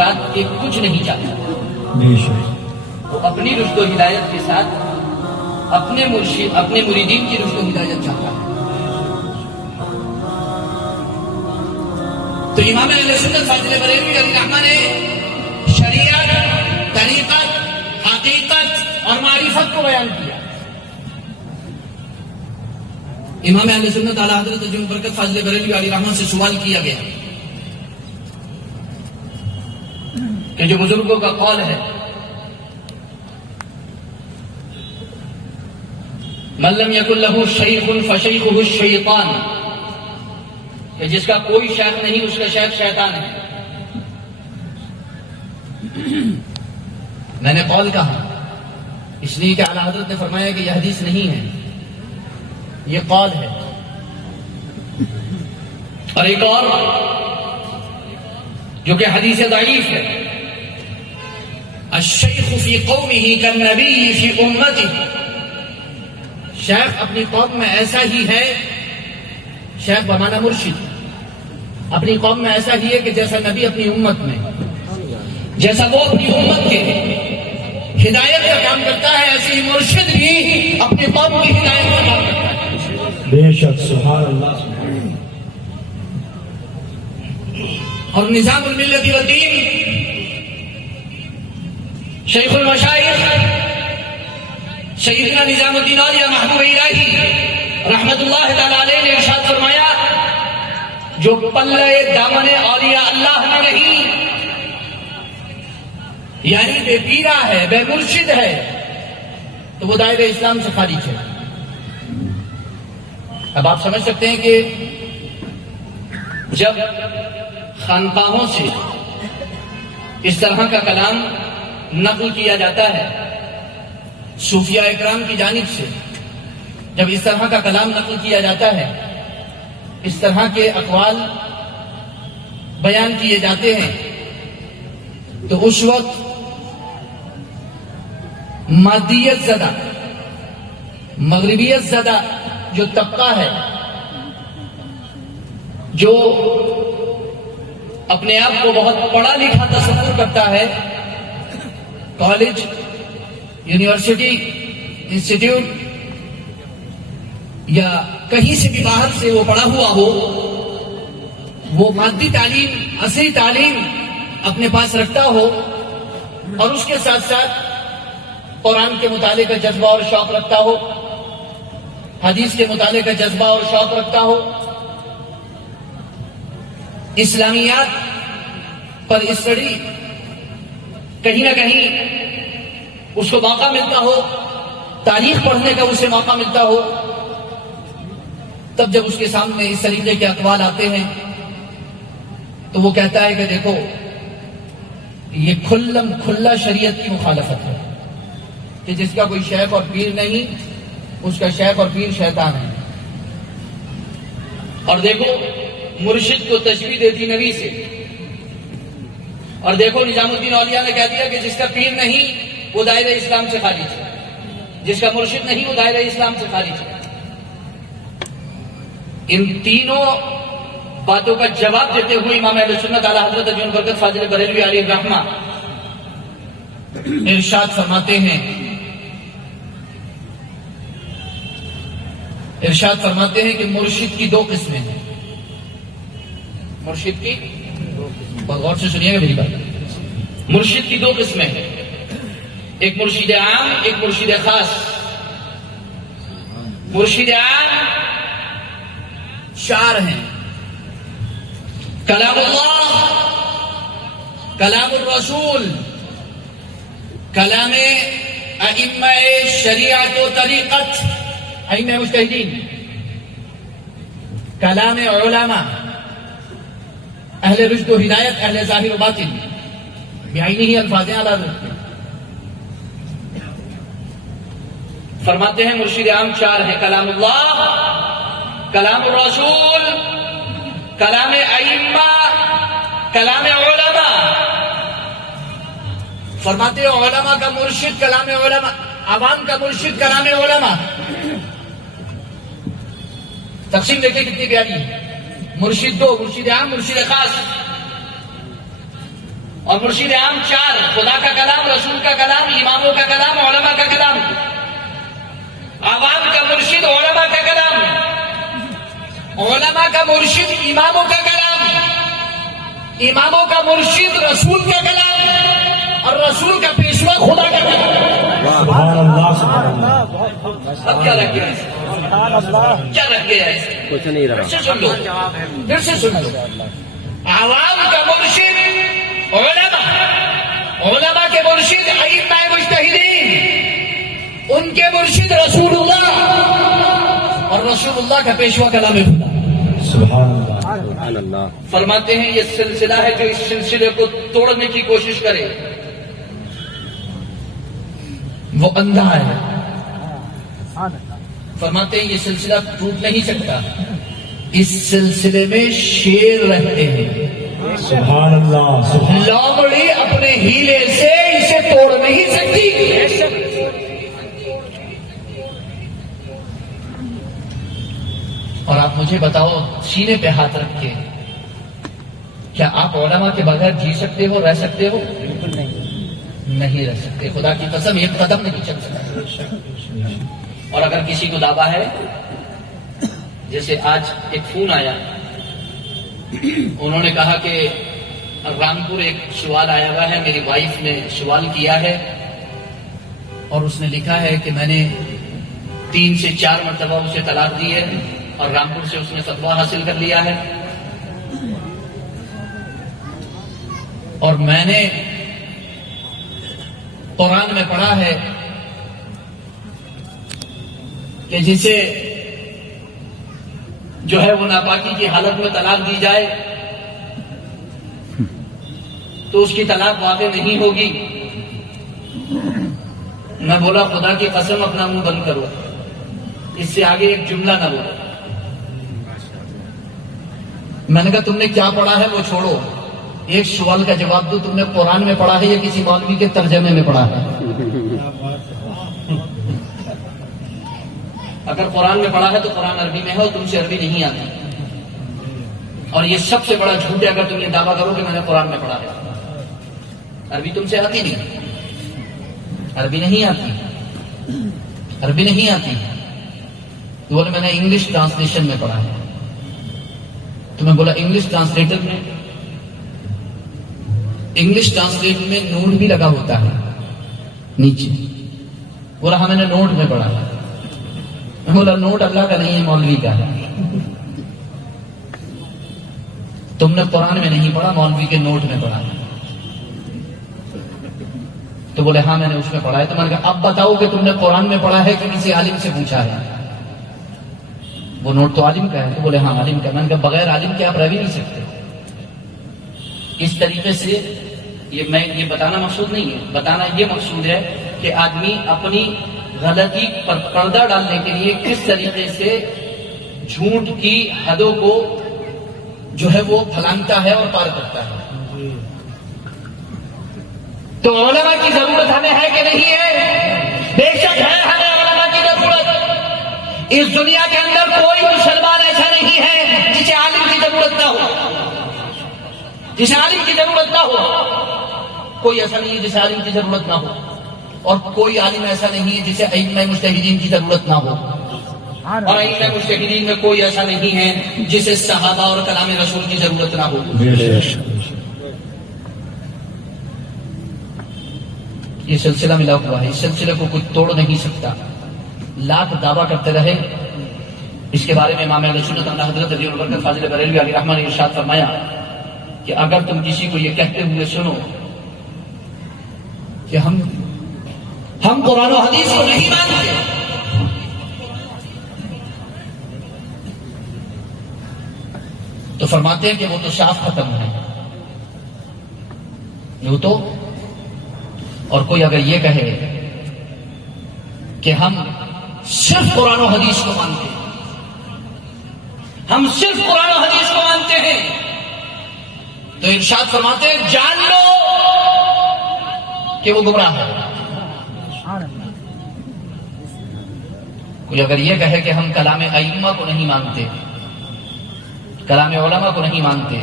ارشاد کے کچھ نہیں چاہتا. وہ اپنی رشد و ہدایت کے ساتھ اپنے مرشد اپنے مریدین کی رشد و ہدایت چاہتا ہے. تو امام اہل سنت فاضل بریلوی علیہ الرحمہ نے شریعت، طریقت، حقیقت اور معرفت کو بیان کیا. امام اہل سنت اعلیٰ حضرت جم برکت فاضل بریلوی علیہ الرحمہ سے سوال کیا گیا کہ جو بزرگوں کا قول ہے من لم یکن لہ شیخ فشیخہ الشیطان، کہ جس کا کوئی شیخ نہیں اس کا شیخ شیطان ہے. میں نے قول کہا اس لیے کہ اعلیٰ حضرت نے فرمایا کہ یہ حدیث نہیں ہے، یہ قول ہے. اور ایک اور جو کہ حدیث ضعیف ہے، الشیخ فی قومہ کالنبی فی امتہ، شیخ اپنی قوم میں ایسا ہی ہے، شیخ بمعنی مرشد اپنی قوم میں ایسا ہی ہے کہ جیسا نبی اپنی امت میں، جیسا وہ اپنی امت کے ہدایت کا کام کرتا ہے ایسے ہی مرشد بھی اپنی قوم کی ہدایت کا کام کرتا ہے. بے شک، سبحان اللہ. اور نظام الملت والدین شیخ المشائخ سیدنا نظام الدین اولیاء محبوب الہی رحمت اللہ تعالی علیہ نے ارشاد فرمایا جو پلے دامن اولیاء اللہ میں نہیں، یعنی بے پیرا ہے، بے مرشد ہے، تو وہ دائرہ اسلام سے خارج ہے. اب آپ سمجھ سکتے ہیں کہ جب خانقاہوں سے اس طرح کا کلام نقل کیا جاتا ہے، صوفیاء اکرام کی جانب سے جب اس طرح کا کلام نقل کیا جاتا ہے، اس طرح کے اقوال بیان کیے جاتے ہیں، تو اس وقت مادیت زدہ، مغربیت زدہ جو طبقہ ہے، جو اپنے آپ کو بہت پڑھا لکھا تصور کرتا ہے، کالج، یونیورسٹی، انسٹیٹیوٹ یا کہیں سے بھی باہر سے وہ پڑھا ہوا ہو، وہ مادی تعلیم، عصری تعلیم اپنے پاس رکھتا ہو اور اس کے ساتھ ساتھ قرآن کے مطالعے کا جذبہ اور شوق رکھتا ہو، حدیث کے مطالعے کا جذبہ اور شوق رکھتا ہو، اسلامیات پر اسٹڈی کہیں نہ کہیں اس کو موقع ملتا ہو، تاریخ پڑھنے کا اسے موقع ملتا ہو، تب جب اس کے سامنے اس طریقے کے اقوال آتے ہیں تو وہ کہتا ہے کہ دیکھو یہ کھلا شریعت کی مخالفت ہے کہ جس کا کوئی شیخ اور پیر نہیں اس کا شیخ اور پیر شیطان ہے. اور دیکھو مرشد کو تشبیہ دیتی نبی سے، اور دیکھو نظام الدین اولیاء نے کہہ دیا کہ جس کا پیر نہیں وہ دائرہ اسلام سے خارج ہے، جس کا مرشد نہیں وہ دائرہ اسلام سے خارج ہے. ان تینوں باتوں کا جواب دیتے ہوئے امام اہل سنت اعلیٰ حضرت جون برکت فاضل بریلوی علیہ الرحمہ ارشاد فرماتے ہیں کہ مرشد کی دو قسمیں ہیں. مرشد کی بہت غور سے سنیے گا میری بات. مرشد کی دو قسمیں ہیں، ایک مرشد عام، ایک مرشد خاص. مرشد عام چار ہیں: کلام اللہ، کلام الرسول، کلام ائمہ شریعت و طریقت، ائمہ مجتہدین، کلام علماء، اہل رشد و ہدایت، اہل ظاہر و باطن، بعینہ ہی الفاظ ہیں اعلیٰ حضرت. فرماتے ہیں مرشد عام چار ہیں: کلام اللہ، کلام الرسول، کلام ائمہ، کلام علماء. فرماتے ہیں علماء کا مرشد کلام علماء، عوام کا مرشد کلام علماء. تقسیم دیکھیں کتنی پیاری ہے. مرشد دو: مرشد عام، مرشد خاص. اور مرشد عام 4: خدا کا کلام، رسول کا کلام، اماموں کا کلام، علماء کا کلام. عوام کا مرشد علماء کا کلام، علماء کا مرشد اماموں کا کلام، اماموں کا مرشد رسول کا کلام، اور رسول کا پیشوا خدا کا کلام. سبحان اللہ سبحان اللہ. اب کیا رکھ گیا اس کیا رکھ گیا اس کچھ نہیں رہا. پھر سے سن لو، پھر سے سن لو. عوام کا مرشد علماء، علماء کے مرشد ائمہ مجتہدین، ان کے مرشد رسول اللہ، اور رسول اللہ کا پیشوا کلام خدا. سبحان اللہ. سبحان اللہ. فرماتے ہیں یہ سلسلہ ہے جو اس سلسلے کو توڑنے کی کوشش کرے وہ اندھا ہے. فرماتے ہیں یہ سلسلہ ٹوٹ نہیں سکتا، اس سلسلے میں شیر رہتے ہیں. سبحان اللہ. سبحان لومڑی اپنے ہیلے سے اسے توڑ نہیں سکتی. اور آپ مجھے بتاؤ سینے پہ ہاتھ رکھ کے، کیا آپ علماء کے بغیر جی سکتے ہو، رہ سکتے ہو؟ نہیں رہ سکتے. خدا کی قسم ایک قدم نہیں چل سکتے. اور اگر کسی کو دعویٰ ہے، جیسے آج ایک فون آیا، انہوں نے کہا کہ رامپور ایک سوال آیا ہوا ہے، میری وائف نے سوال کیا ہے اور اس نے لکھا ہے کہ میں نے 3 سے 4 مرتبہ اسے طلاق دی ہے اور رامپور سے اس نے فتویٰ حاصل کر لیا ہے، اور میں نے قرآن میں پڑھا ہے کہ جسے جو ہے وہ ناپاکی کی حالت میں طلاق دی جائے تو اس کی طلاق واقع نہیں ہوگی. میں بولا خدا کی قسم اپنا منہ بند کرو، اس سے آگے ایک جملہ نہ بولو. میں نے کہا تم نے کیا پڑھا ہے وہ چھوڑو، ایک سوال کا جواب دو، تم نے قرآن میں پڑھا ہے یا کسی مولوی کے ترجمے میں پڑھا ہے؟ اگر قرآن میں پڑھا ہے تو قرآن عربی میں ہے اور تم سے عربی نہیں آتی. اور یہ سب سے بڑا جھوٹ ہے اگر تم یہ دعویٰ کرو کہ میں نے قرآن میں پڑھا ہے. عربی تم سے آتی نہیں، عربی نہیں آتی، عربی نہیں آتی. تو بولے میں نے انگلش ٹرانسلیشن میں پڑھا ہے. تو میں بولا انگلش ٹرانسلیٹر میں، انگلش ٹرانسلیٹ میں نوٹ بھی لگا ہوتا ہے نیچے. بولا ہاں میں نے نوٹ میں پڑھا ہے. میں بولا نوٹ اللہ کا نہیں ہے، مولوی کا ہے. تم نے قرآن میں نہیں پڑھا، مولوی کے نوٹ میں پڑھا ہے. تو بولے ہاں میں نے اس میں پڑھا ہے. تو میں نے کہا اب بتاؤ کہ تم نے قرآن میں پڑھا ہے کہ کسی عالم سے پوچھا ہے؟ وہ نوٹ تو عالم کا ہے. تو بولے ہاں عالم کا. میں نے کہا بغیر عالم کے آپ رہ بھی نہیں سکتے. اس طریقے سے میں یہ بتانا مقصود نہیں ہے، بتانا یہ مقصود ہے کہ آدمی اپنی غلطی پر پردہ ڈالنے کے لیے کس طریقے سے جھوٹ کی حدوں کو جو ہے وہ پھلانگتا ہے اور پار کرتا ہے. تو علماء کی ضرورت ہمیں ہے کہ نہیں ہے؟ بے شک ہے ہمیں علماء کی ضرورت. اس دنیا کے اندر کوئی مسلمان ایسا نہیں ہے جسے عالم کی ضرورت نہ ہو، جسے عالم کی ضرورت نہ ہو. کوئی ایسا نہیں ہے جسے عالم کی ضرورت نہ ہو، اور کوئی عالم ایسا نہیں ہے جسے ائمہ مجتہدین کی ضرورت نہ ہو. اور ائمہ مجتہدین میں کوئی ایسا نہیں ہے جسے صحابہ اور کلام رسول کی ضرورت نہ ہو. یہ سلسلہ ملا ہوا ہے، اس سلسلے کو کوئی توڑ نہیں سکتا. لاکھ دعویٰ کرتے رہے. اس کے بارے میں امام اہل سنت اللہ حضرت علی البرکت فاضل بریلوی علیہ رحمہ نے ارشاد فرمایا کہ اگر تم کسی کو یہ کہتے ہوئے سنو کہ ہم قرآن و حدیث کو نہیں مانتے، تو فرماتے ہیں کہ وہ تو صاف ختم ہے. یوں تو اور کوئی اگر یہ کہے کہ ہم صرف قرآن و حدیث کو مانتے ہیں، ہم صرف قرآن و حدیث کو مانتے ہیں، تو ارشاد فرماتے ہیں جان لو کہ وہ گمراہ ہے. کوئی اگر یہ کہے کہ ہم کلام ائمہ کو نہیں مانتے، کلام علماء کو نہیں مانتے،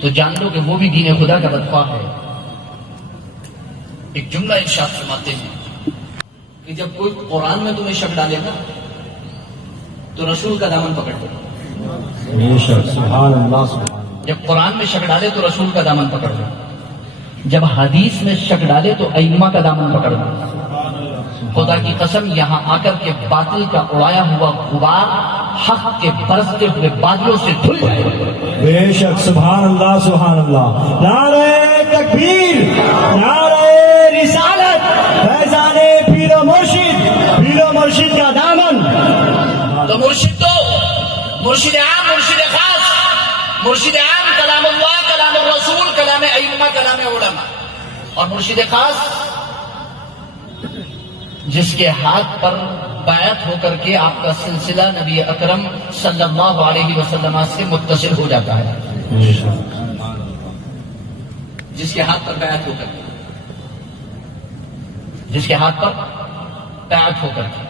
تو جان لو کہ وہ بھی دین خدا کا بدخواہ ہے. ایک جملہ ارشاد فرماتے ہیں کہ جب کوئی قرآن میں تمہیں شک ڈالے گا تو رسول کا دامن پکڑ لو. بے شک سبحان اللہ سبحان اللہ. جب قرآن میں شک ڈالے تو رسول کا دامن پکڑ لو. جب حدیث میں شک ڈالے تو ائمہ کا دامن پکڑ لو. خدا کی قسم یہاں آ کر کے باطل کا اڑایا ہوا غبار حق کے برستے ہوئے بادلوں سے دھل جائے. بے شک سبحان اللہ سبحان اللہ. نعرہ تکبیر، نعرہ رسالت، فیضان پیر و مرشد کا دامن. تو مرشد عام، مرشد خاص. مرشد عام کلام اللہ، کلام الرسول، کلام ائمہ، کلام علماء. اور مرشد خاص جس کے ہاتھ پر بیعت ہو کر کے آپ کا سلسلہ نبی اکرم صلی اللہ علیہ وسلم سے متصل ہو جاتا ہے. بے شک جس کے ہاتھ پر بیعت ہو کر کے، جس کے ہاتھ پر بیعت ہو کر کے